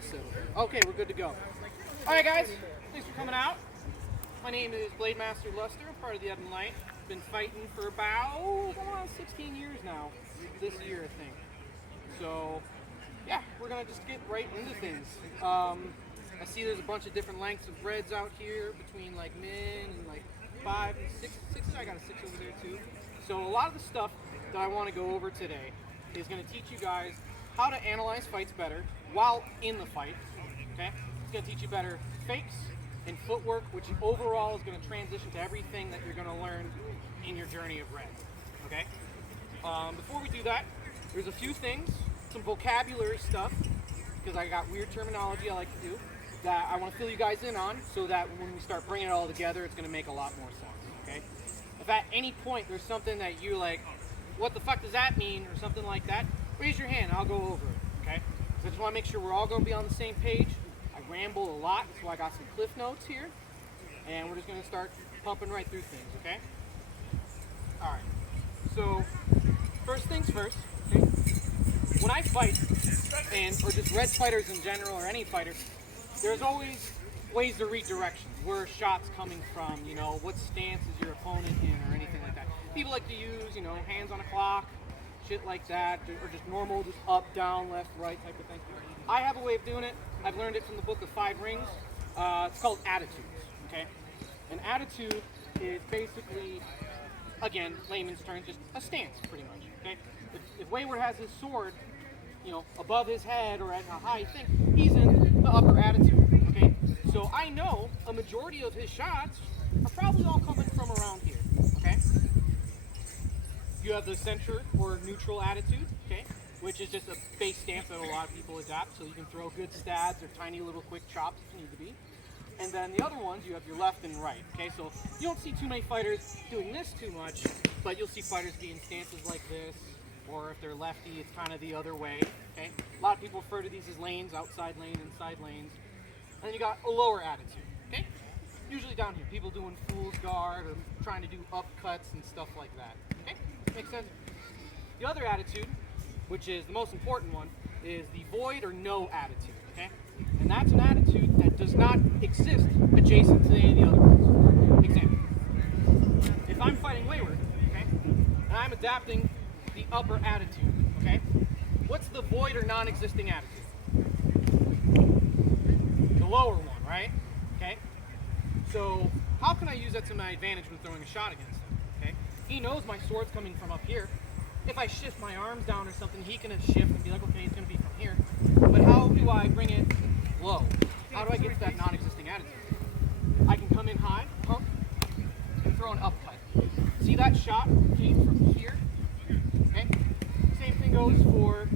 to settle. Okay, we're good to go. All right, guys. Thanks for coming out. My name is Blademaster Luster. I'm part of the Ebb and Light. Been fighting for about 16 years now. This year, I think. So, yeah, we're gonna just get right into things. I see there's a bunch of different lengths of reds out here between like min and like 5 and 6. Sixes. I got a 6 over there too. So a lot of the stuff that I want to go over today is going to teach you guys how to analyze fights better while in the fight. Okay, it's going to teach you better fakes and footwork, which overall is going to transition to everything that you're going to learn in your journey of red. Okay. Before we do that, there's a few things, some vocabulary stuff, because I got weird terminology I like to do, that I want to fill you guys in on, so that when we start bringing it all together, it's going to make a lot more sense. Okay. If at any point there's something that you like, what the fuck does that mean, or something like that, raise your hand, I'll go over it, okay? So I just want to make sure we're all going to be on the same page. I ramble a lot, so I got some cliff notes here, and we're just going to start pumping right through things, okay? All right, so first things first, okay? When I fight, or just red fighters in general, or any fighter, there's always ways to read directions, where a shot's coming from, you know, what stance is your opponent in, or anything like that. People like to use, you know, hands on a clock, shit like that, or just normal, just up, down, left, right type of thing. I have a way of doing it. I've learned it from the book of 5 Rings. It's called attitudes, okay? An attitude is basically, again, layman's terms, just a stance, pretty much, okay? If Wayward has his sword, you know, above his head or at a high thing, he's in the upper attitude, okay? So I know a majority of his shots are probably all coming from around here, okay? You have the center or neutral attitude, okay, which is just a base stance that a lot of people adapt, so you can throw good stabs or tiny little quick chops if you need to be. And then the other ones, you have your left and right, okay? So you don't see too many fighters doing this too much, but you'll see fighters being stances like this, or if they're lefty, it's kind of the other way, okay? A lot of people refer to these as lanes, outside lane, inside lanes. And then you got a lower attitude, okay? Usually down here, people doing fool's guard or trying to do upcuts and stuff like that, okay? Makes sense? The other attitude, which is the most important one, is the void or no attitude, okay? And that's an attitude that does not exist adjacent to any of the other ones. Example. If I'm fighting Wayward, okay, and I'm adapting the upper attitude, okay, what's the void or non-existing attitude? The lower one, right? Okay? So how can I use that to my advantage when throwing a shot against him? Okay? He knows my sword's coming from up here. If I shift my arms down or something, he can shift and be like, okay, it's going to be from here. But how do I bring it low? How do I get to that non-existing attitude? I can come in high, pump, and throw an upcut. See, that shot came from here. Okay? Same thing goes for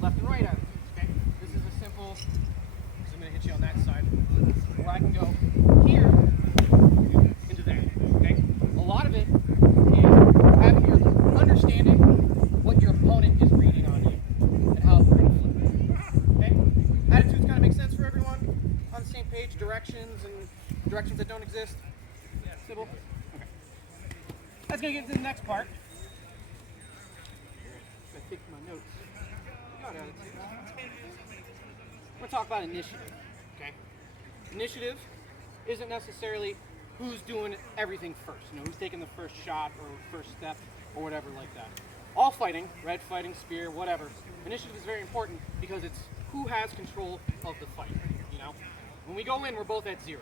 left and right attitudes. Okay? This is a simple, so I'm going to hit you on that side, where I can go here into there. Okay? A lot of it is having your understanding what your opponent is reading on you and how we're going to flip it. Okay? Attitudes kind of make sense for everyone on the same page. Directions and directions that don't exist. Simple. Okay. That's going to get into the next part. I take my notes. Got attitudes. We're going to talk about initiative. Okay? Initiative isn't necessarily who's doing everything first. You know, who's taking the first shot or first step or whatever like that. All fighting, red fighting, spear, whatever, initiative is very important because it's who has control of the fight, you know? When we go in, we're both at 0.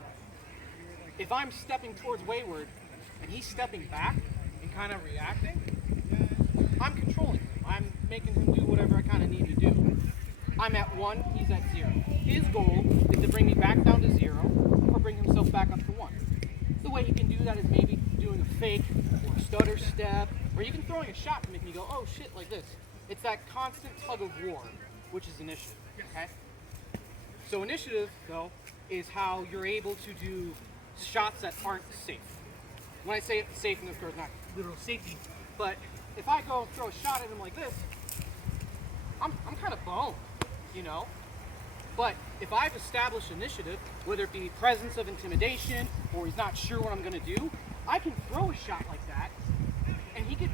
If I'm stepping towards Wayward and he's stepping back and kind of reacting, I'm controlling him. I'm making him do whatever I kind of need to do. I'm at 1, he's at 0. His goal is to bring me back down to 0 or bring himself back up to 1. The way he can do that is maybe doing a fake or a stutter step, or even throwing a shot to make me go, oh shit, like this. It's that constant tug of war, which is initiative, okay? So initiative, though, is how you're able to do shots that aren't safe. When I say safe, in this case, not literal safety, but if I go throw a shot at him like this, I'm kind of boned, you know? But if I've established initiative, whether it be presence of intimidation or he's not sure what I'm going to do, I can throw a shot like that and he could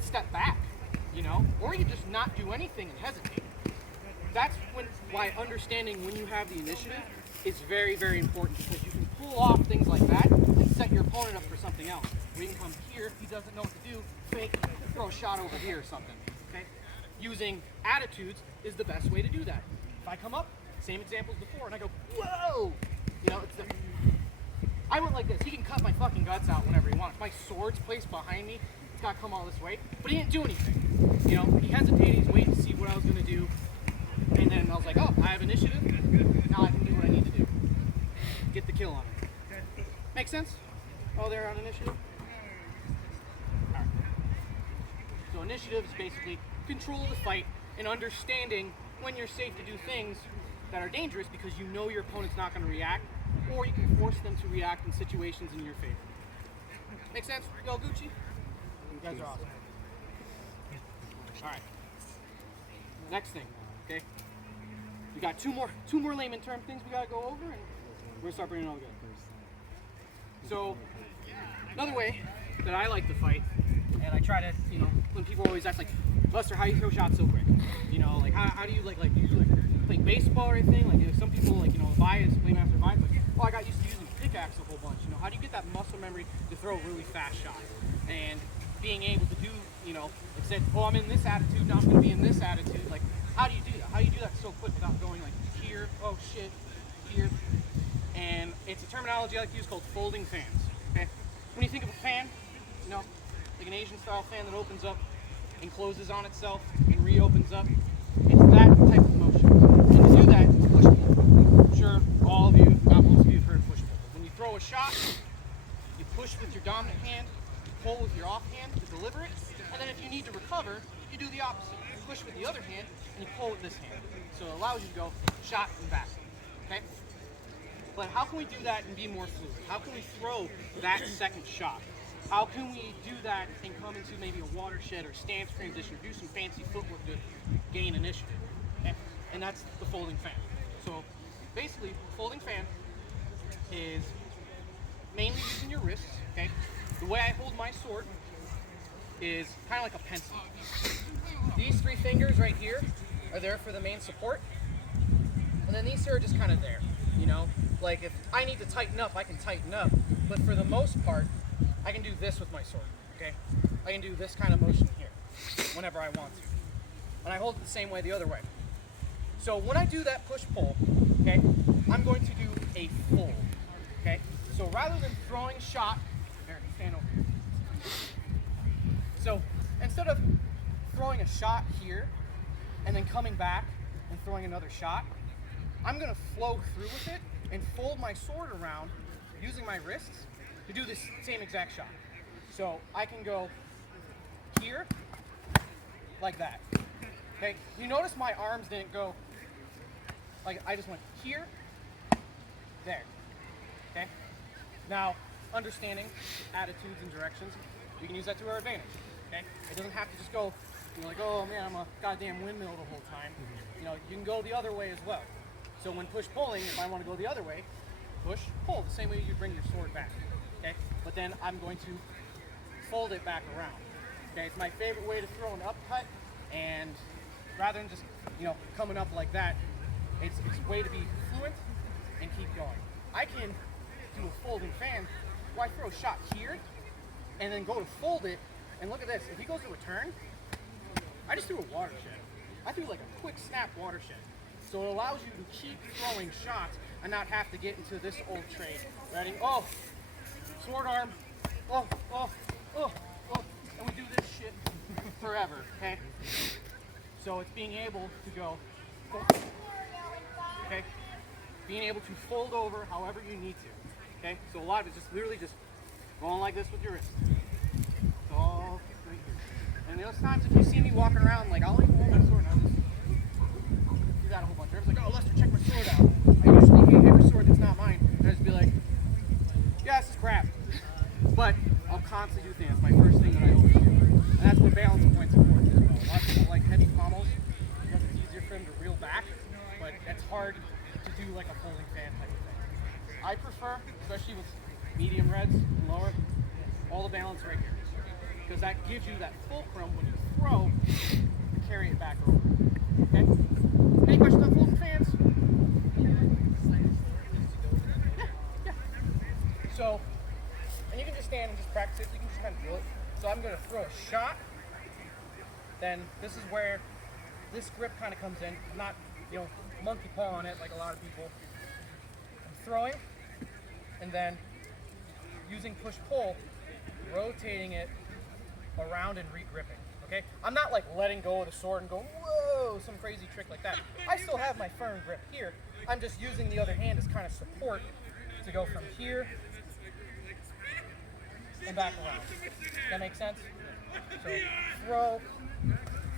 step back, you know? Or he could just not do anything and hesitate. that's why understanding when you have the initiative is very, very important, because you can pull off things like that and set your opponent up for something else. Where you can come here, if he doesn't know what to do, fake, throw a shot over here or something. Okay? Using attitudes is the best way to do that. If I come up, same examples before, and I go, whoa! You know, I went like this. He can cut my fucking guts out whenever he wants. My sword's placed behind me. It's got to come all this way. But he didn't do anything. You know, he hesitated. He's waiting to see what I was going to do. And then I was like, oh, I have initiative. Now I can do what I need to do. Get the kill on him. Make sense? Oh, they're on initiative? All right. So initiative is basically control of the fight and understanding when you're safe to do things that are dangerous because you know your opponent's not going to react, or you can force them to react in situations in your favor. Make sense? Yo, Gucci? You guys are awesome. All right. Next thing, okay? We got two more layman term things we gotta go over, and we're gonna start bringing it all together. So, another way that I like to fight, and I try to, you know, when people always ask like, Buster, how do you throw shots so quick? You know, like how do you like do you like play baseball or anything? Like, you know, some people like, you know, Blademaster buys, like, oh, I got used to using pickaxe a whole bunch. You know, how do you get that muscle memory to throw a really fast shot? And being able to do, you know, like said, oh, I'm in this attitude, now I'm gonna be in this attitude. Like, how do you do that? How do you do that so quick without going like here, oh shit, here? And it's a terminology I like to use called folding fans. Okay? When you think of a fan, you know, like an Asian style fan that opens up and closes on itself and reopens up, it's that type of motion. And to do that, it's push pull. I'm sure all of you, not most of you, have heard push pull. When you throw a shot, you push with your dominant hand, you pull with your off hand to deliver it, and then if you need to recover, you do the opposite. You push with the other hand and you pull with this hand. So it allows you to go shot and back. Okay? But how can we do that and be more fluid? How can we throw that second shot? How can we do that and come into maybe a watershed or stance transition, or do some fancy footwork to gain initiative? Okay? And that's the folding fan. So basically, folding fan is mainly using your wrists. Okay? The way I hold my sword is kind of like a pencil. These three fingers right here are there for the main support, and then these two are just kind of there. You know, like if I need to tighten up, I can tighten up, but for the most part, I can do this with my sword, okay? I can do this kind of motion here whenever I want to. And I hold it the same way the other way. So when I do that push-pull, okay, I'm going to do a fold, okay? So rather than throwing a shot, there, stand over here. So instead of throwing a shot here and then coming back and throwing another shot, I'm gonna flow through with it and fold my sword around using my wrists to do this same exact shot. So I can go here, like that. Okay, you notice my arms didn't go, like I just went here, there. Okay? Now, understanding attitudes and directions, we can use that to our advantage. Okay? It doesn't have to just go, you know, like, oh man, I'm a goddamn windmill the whole time. You know, you can go the other way as well. So when push pulling, if I want to go the other way, push, pull, the same way you bring your sword back. Okay? But then I'm going to fold it back around. Okay? It's my favorite way to throw an upcut, and rather than just, you know, coming up like that, it's a way to be fluent and keep going. I can do a folding fan where I throw a shot here and then go to fold it, and look at this. If he goes to a turn, I just threw a watershed. I threw like a quick snap watershed. So it allows you to keep throwing shots and not have to get into this old trade. Ready? Oh, sword arm. Oh, oh, oh, oh. And we do this shit forever, okay? So it's being able to go, okay? Being able to fold over however you need to, okay? So a lot of it's just literally just going like this with your wrist. It's all right here. And those times if you see me walking around, like I'll even hold my sword and I'll just do that a whole bunch. Everyone's like, oh, Lester, check my sword out. I usually hate every sword that's not mine. And I just be like, yeah, this is crap. But I'll constantly do things. That's my first thing that I always do. And that's where balance points important as well. A lot of people like heavy pommels because it's easier for them to reel back, but it's hard to do like a folding fan type of thing. I prefer, especially with medium reds and lower, all the balance right here. Because that gives you that fulcrum when you throw to carry it back over. Okay? Any questions on full fans? Yeah. So, and you can just stand and just practice it. You can just kind of drill it. So I'm going to throw a shot. Then this is where this grip kind of comes in. I'm not, monkey paw on it like a lot of people. I'm throwing, and then using push-pull, rotating it around and re-gripping. Okay? I'm not like letting go of the sword and going, whoa, some crazy trick like that. I still have my firm grip here. I'm just using the other hand as kind of support to go from here and back around. That make sense? So throw,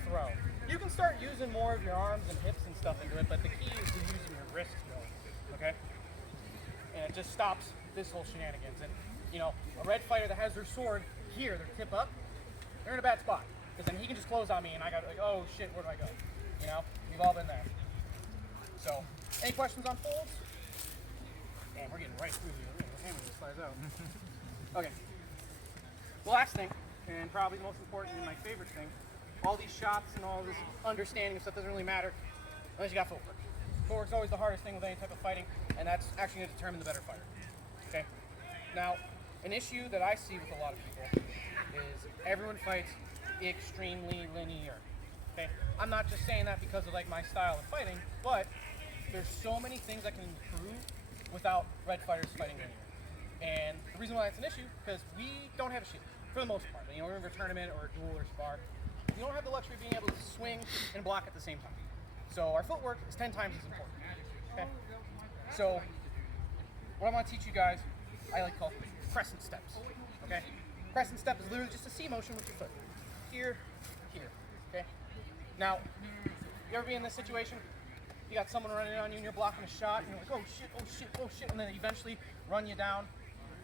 throw. You can start using more of your arms and hips and stuff into it, but the key is to using your wrists more, okay? And it just stops this whole shenanigans. And, a red fighter that has their sword here, their tip up, they're in a bad spot. Because then he can just close on me and I got like, oh shit, where do I go? We've all been there. So, any questions on folds? Damn, we're getting right through here. The hammer just slides out. Okay. The last thing, and probably the most important and my favorite thing, all these shots and all this understanding and stuff doesn't really matter unless you got footwork. Footwork's always the hardest thing with any type of fighting, and that's actually going to determine the better fighter. Okay? Now, an issue that I see with a lot of people is everyone fights extremely linear. Okay? I'm not just saying that because of like my style of fighting, but there's so many things I can improve without red fighters fighting linear. And the reason why that's an issue, because we don't have a shield, for the most part. We're in a tournament or a duel or spar. You don't have the luxury of being able to swing and block at the same time. So our footwork is 10 times as important. Okay? So what I want to teach you guys, I like to call crescent steps. Okay? Crescent step is literally just a C motion with your foot. Here, here. Okay? Now, you ever be in this situation? You got someone running on you and you're blocking a shot and you're like, oh shit, oh shit, oh shit, and then they eventually run you down.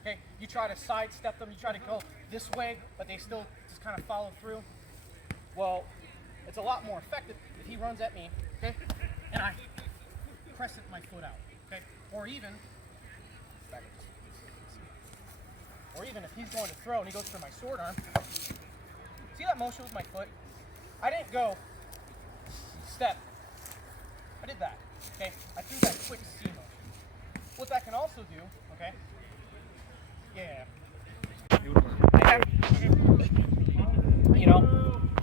Okay? You try to sidestep them, you try to go this way, but they still just kind of follow through. Well, it's a lot more effective if he runs at me, okay, and I crescent my foot out, okay, or even if he's going to throw and he goes for my sword arm, see that motion with my foot? I didn't go step, I did that, okay, I threw that quick C motion. What that can also do, okay,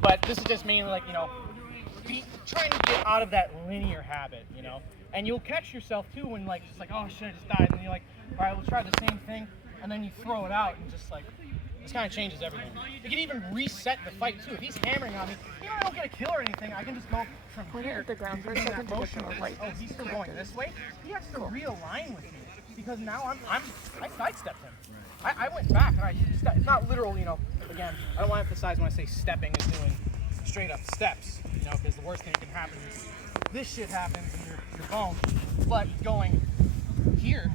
but this is just mainly like, trying to get out of that linear habit, and you'll catch yourself too when like, it's like, oh shit, I just died, and you're like, all right, we'll try the same thing, and then you throw it out and just like, this kind of changes everything. You can even reset the fight too. If he's hammering on me, I don't get a kill or anything, I can just go from here at the ground for a second to get to the right. Oh, he's still going this way? He has to realign with me, because now I sidestepped him. I went back and it's not literal, again, I don't want to emphasize when I say stepping is doing straight up steps, because the worst thing that can happen is this shit happens and you're boned. But going here,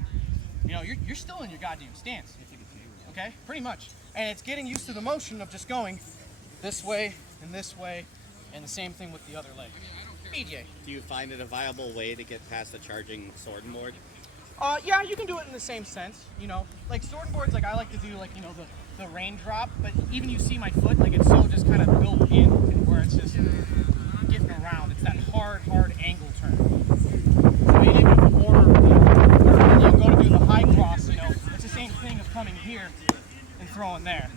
you're still in your goddamn stance, okay? Pretty much. And it's getting used to the motion of just going this way, and the same thing with the other leg. BJ. Do you find it a viable way to get past the charging sword and board? Yeah, you can do it in the same sense, like sword and boards, like I like to do like, the raindrop, but even you see my foot, like it's so just kind of built in where it's just getting around. It's that hard angle turn. So even if you go to do the high cross, it's the same thing of coming here and throwing there.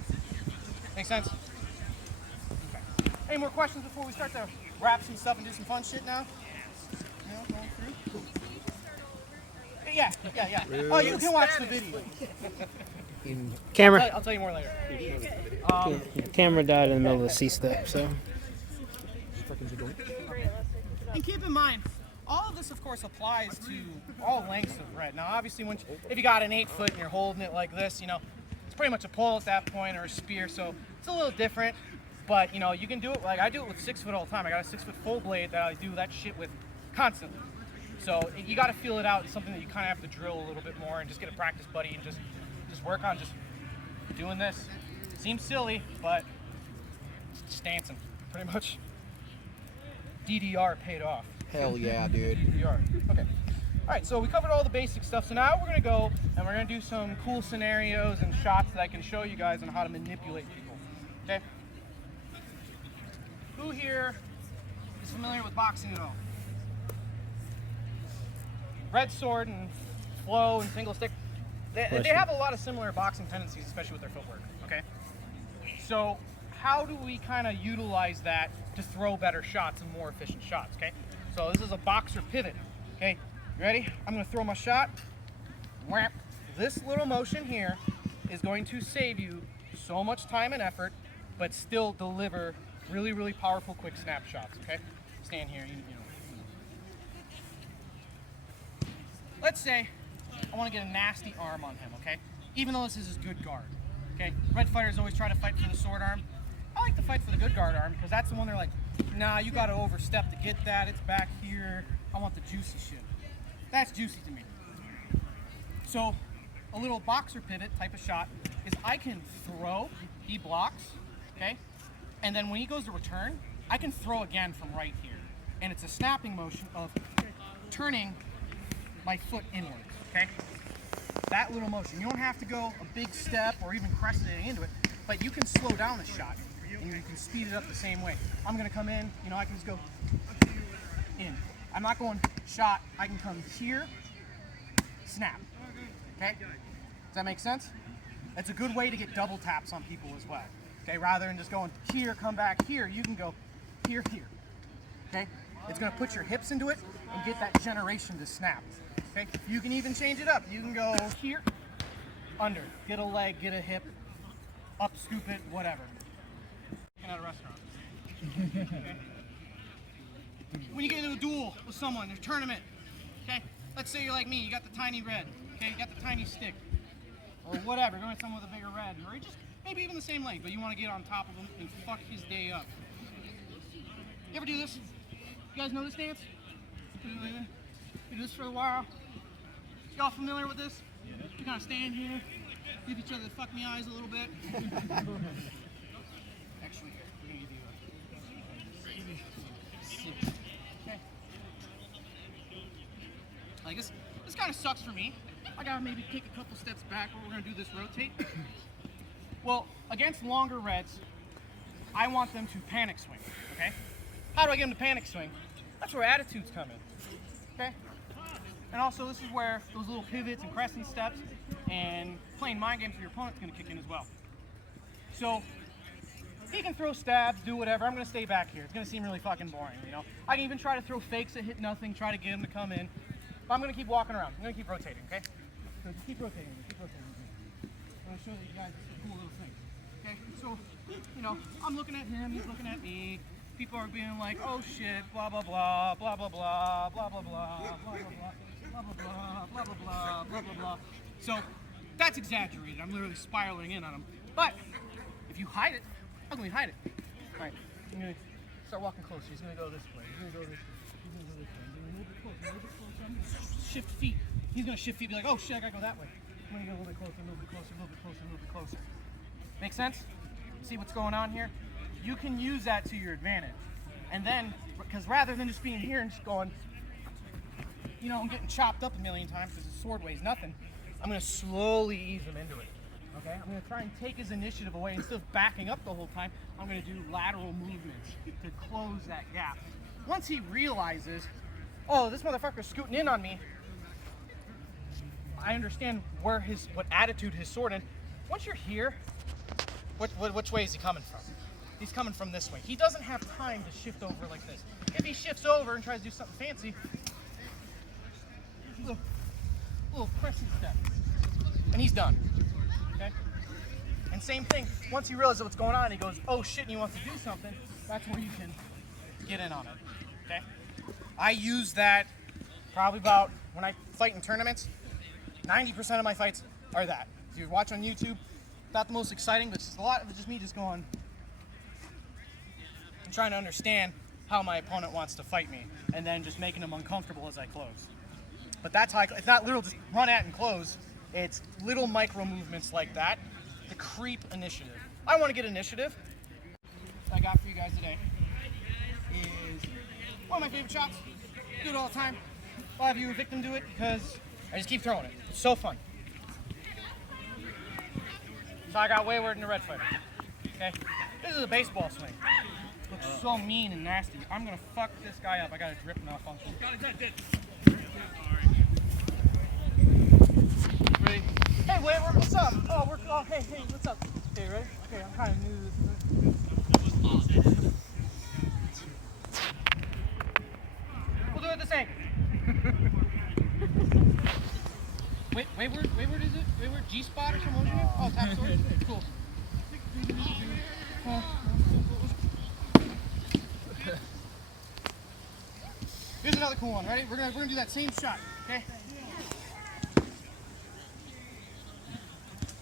Make sense? Okay. Any more questions before we start to wrap some stuff and do some fun shit now? Going through? Yeah. Oh, you can watch the video. Camera. I'll tell you more later. Camera died in the middle of the C-step, so. And keep in mind, all of this, of course, applies to all lengths of red. Now, obviously, if you got an 8-foot and you're holding it like this, it's pretty much a pole at that point or a spear, so it's a little different. But, you can do it, like I do it with 6-foot all the time. I got a 6-foot full blade that I do that shit with constantly. So you got to feel it out. It's something that you kind of have to drill a little bit more and just get a practice buddy and just work on just doing this. Seems silly, but it's dancing, pretty much. DDR paid off. Hell yeah, dude. DDR. Okay. All right, so we covered all the basic stuff. So now we're going to go and we're going to do some cool scenarios and shots that I can show you guys on how to manipulate people. Okay? Who here is familiar with boxing at all? red sword and flow and single stick, they have a lot of similar boxing tendencies, especially with their footwork, okay? So how do we kind of utilize that to throw better shots and more efficient shots, okay? So this is a boxer pivot, okay? You ready? I'm gonna throw my shot. Whap. This little motion here is going to save you so much time and effort, but still deliver really, really powerful quick snapshots, okay? Stand here, you know. Let's say I want to get a nasty arm on him, okay? Even though this is his good guard, okay? Red fighters always try to fight for the sword arm. I like to fight for the good guard arm because that's the one they're like, nah, you got to overstep to get that. It's back here. I want the juicy shit. That's juicy to me. So a little boxer pivot type of shot is I can throw, he blocks, okay? And then when he goes to return, I can throw again from right here. And it's a snapping motion of turning my foot inwards, okay? That little motion. You don't have to go a big step or even crescenting into it, but you can slow down the shot and you can speed it up the same way. I'm gonna come in, you know, I can just go in. I'm not going shot, I can come here, snap, okay? Does that make sense? It's a good way to get double taps on people as well, okay? Rather than just going here, come back here, you can go here, here, okay? It's gonna put your hips into it and get that generation to snap, okay? You can even change it up. You can go here, under, get a leg, get a hip, up, scoop it, whatever. At a restaurant. Okay. When you get into a duel with someone, a tournament, okay? Let's say you're like me, you got the tiny red, okay? You got the tiny stick, or whatever. You're going with someone with a bigger red, or just maybe even the same length, but you want to get on top of him and fuck his day up. You ever do this? You guys know this dance? We do this for a while. Y'all familiar with this? You kind of stand here, give each other the fuck me eyes a little bit. Actually, we're gonna give you a okay. Like this kind of sucks for me. I gotta maybe take a couple steps back where we're gonna do this rotate. Well, against longer reds, I want them to panic swing, okay? How do I get them to panic swing? That's where attitudes come in, okay? And also this is where those little pivots and crescent steps and playing mind games with your opponent's gonna kick in as well. So, he can throw stabs, do whatever. I'm gonna stay back here. It's gonna seem really fucking boring, you know? I can even try to throw fakes that hit nothing, try to get him to come in. But I'm gonna keep walking around. I'm gonna keep rotating, okay? So just keep rotating, keep rotating. I'm gonna show you guys this cool little thing. Okay, so, you know, I'm looking at him, he's looking at me. People are being like, oh shit, blah blah blah, blah blah blah, blah blah blah, blah blah blah, blah blah blah, blah blah blah, blah blah blah. So that's exaggerated. I'm literally spiraling in on him. But if you hide it, how can we hide it? All right, I'm gonna start walking closer. He's gonna go this way. He's gonna go this way. He's gonna go this way. He's gonna move it closer. Move it closer. I'm gonna shift feet. He's gonna shift feet. Be like, oh shit, I gotta go that way. I'm gonna go a little bit closer, a little bit closer, a little bit closer, a little bit closer. Make sense? See what's going on here? You can use that to your advantage. And then, because rather than just being here and just going, you know, I'm getting chopped up a million times because his sword weighs nothing, I'm going to slowly ease him into it. Okay? I'm going to try and take his initiative away. Instead of backing up the whole time, I'm going to do lateral movements to close that gap. Once he realizes, oh, this motherfucker's scooting in on me, I understand where what attitude his sword in. Once you're here, which way is he coming from? He's coming from this way. He doesn't have time to shift over like this. If he shifts over and tries to do something fancy, little crescent step, and he's done. Okay? And same thing, once he realizes what's going on, he goes, oh shit, and he wants to do something, that's where you can get in on it. Okay? I use that probably about, when I fight in tournaments, 90% of my fights are that. If you watch on YouTube, not the most exciting, but it's just a lot of it just me just going, I'm trying to understand how my opponent wants to fight me, and then just making them uncomfortable as I close. But that's how it's not literal just run at and close. It's little micro movements like that to creep initiative. I want to get initiative. What I got for you guys today is one of my favorite shots. Do it all the time. A lot of you are victim to it because I just keep throwing it. It's so fun. So I got wayward in the red fighter. Okay? This is a baseball swing. Looks so mean and nasty. I'm gonna fuck this guy up. I got a drip malfunction. Oh, hey, what's up? Okay, ready? Okay, I'm kind of new to this. We'll do it the same. Wayward is it? Wayward G-spot or something? Oh, tap sword? Cool. Here's another cool one, ready? We're gonna do that same shot, okay?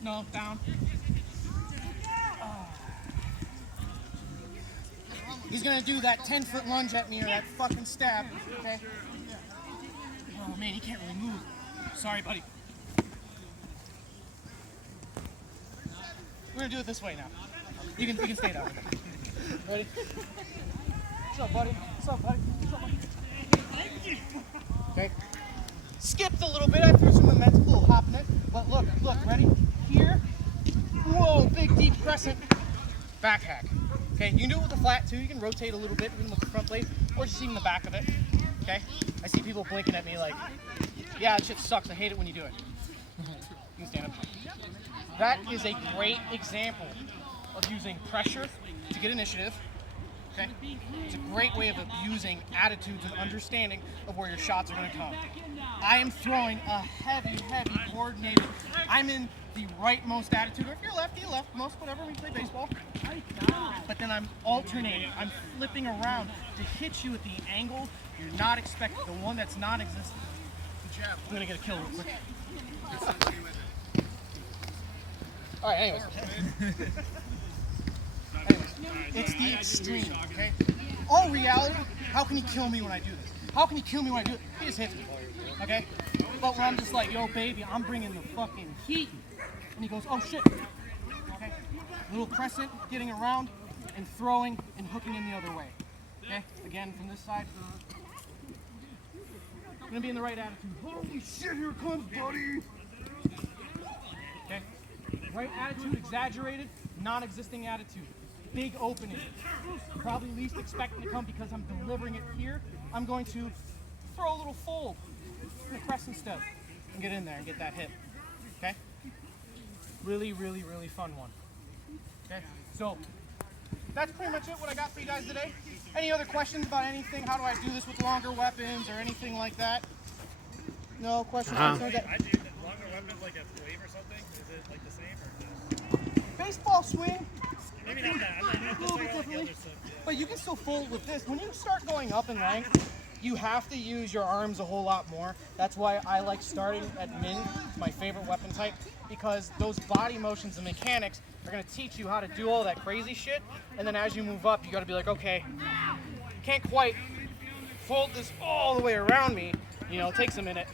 No, down. He's gonna do that 10-foot lunge at me or that fucking stab, okay? Oh man, he can't really move. Sorry, buddy. We're gonna do it this way now. You can stay down. Ready? What's up, buddy? What's up, buddy? Okay. Skipped a little bit. I threw some momentum, a little hop in it. But look, ready? Here. Whoa, big deep crescent. Back hack. Okay, you can do it with the flat too. You can rotate a little bit, even with the front blade, or just even the back of it. Okay? I see people blinking at me like, yeah, that shit sucks. I hate it when you do it. You can stand up. That is a great example of using pressure to get initiative. Okay? It's a great way of abusing attitudes and understanding of where your shots are going to come. I am throwing a heavy coordinated. I'm in the rightmost attitude, or if you're lefty, leftmost, whatever, we play baseball. But then I'm alternating. I'm flipping around to hit you at the angle you're not expecting, the one that's non-existent. I'm going to get a kill real quick. All right, anyways. It's the extreme, okay? All reality, how can he kill me when I do this? How can he kill me when I do it? He just hits me, okay? But when I'm just like, yo, baby, I'm bringing the fucking heat. And he goes, oh, shit. Okay? Little crescent, getting around, and throwing, and hooking in the other way. Okay? Again, from this side. I'm gonna be in the right attitude. Holy shit, here it comes, buddy! Okay? Right attitude, exaggerated, non-existing attitude. Big opening. Probably least expecting to come because I'm delivering it here. I'm going to throw a little fold in the crescent step and get in there and get that hit. Okay? Really fun one. Okay? So, that's pretty much it, what I got for you guys today. Any other questions about anything? How do I do this with longer weapons or anything like that? No questions? I do. The longer weapons, like a wave or something, is it like the same or just? Baseball swing. Maybe not that. I'm not A little bit differently. But you can still fold with this. When you start going up in length, you have to use your arms a whole lot more. That's why I like starting at min, my favorite weapon type, because those body motions and mechanics are going to teach you how to do all that crazy shit. And then as you move up, you got to be like, okay, can't quite fold this all the way around me. You know, it takes a minute.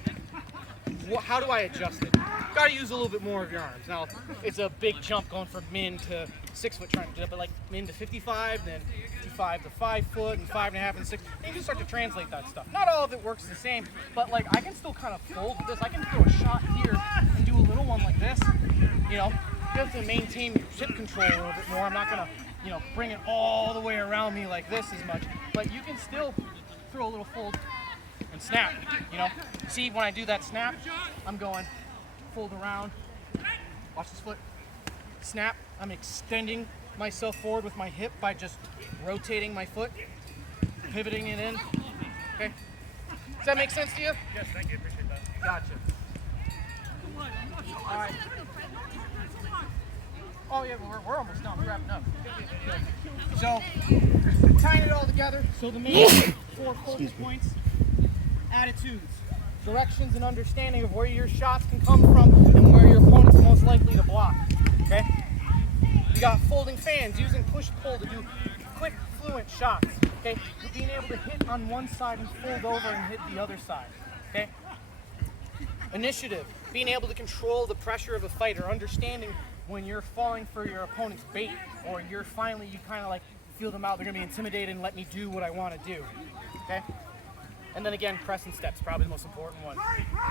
How do I adjust it? Got to use a little bit more of your arms. Now, it's a big jump going from min to 6 foot trying to do it, but like min to 55, then 55 to 5 foot, and 5.5 and 6. And you can start to translate that stuff. Not all of it works the same, but like I can still kind of fold with this. I can throw a shot here and do a little one like this. You know, you have to maintain your hip control a little bit more. I'm not gonna, you know, bring it all the way around me like this as much, but you can still throw a little fold and snap, you know. See, when I do that snap, I'm going fold around, watch this foot, snap. I'm extending myself forward with my hip by just rotating my foot, pivoting it in. Okay, does that make sense to you? Yes, thank you, appreciate that. Gotcha. All right. Oh yeah, we're almost done. We're wrapping up. So, tying it all together. So the main 4 focus points: attitudes, directions, and understanding of where your shots can come from and where your opponent's most likely to block. Okay. You got folding fans, using push-pull to do quick, fluent shots. Okay. Being able to hit on one side and fold over and hit the other side. Okay. Initiative, being able to control the pressure of a fight, or understanding when you're falling for your opponent's bait, or you kind of like feel them out, they're gonna be intimidated and let me do what I want to do. Okay. And then again, crescent steps, probably the most important one.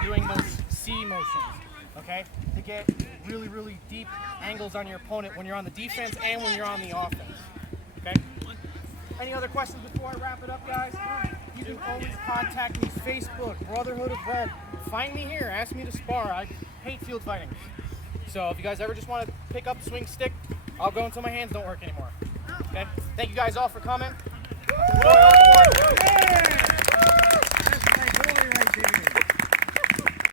Doing those C motions, okay? To get really deep angles on your opponent when you're on the defense and when you're on the offense, okay? Any other questions before I wrap it up, guys? You can always contact me, Facebook, Brotherhood of Red. Find me here, ask me to spar. I hate field fighting. So if you guys ever just want to pick up swing stick, I'll go until my hands don't work anymore. Okay? Thank you guys all for coming. Enjoy all the work.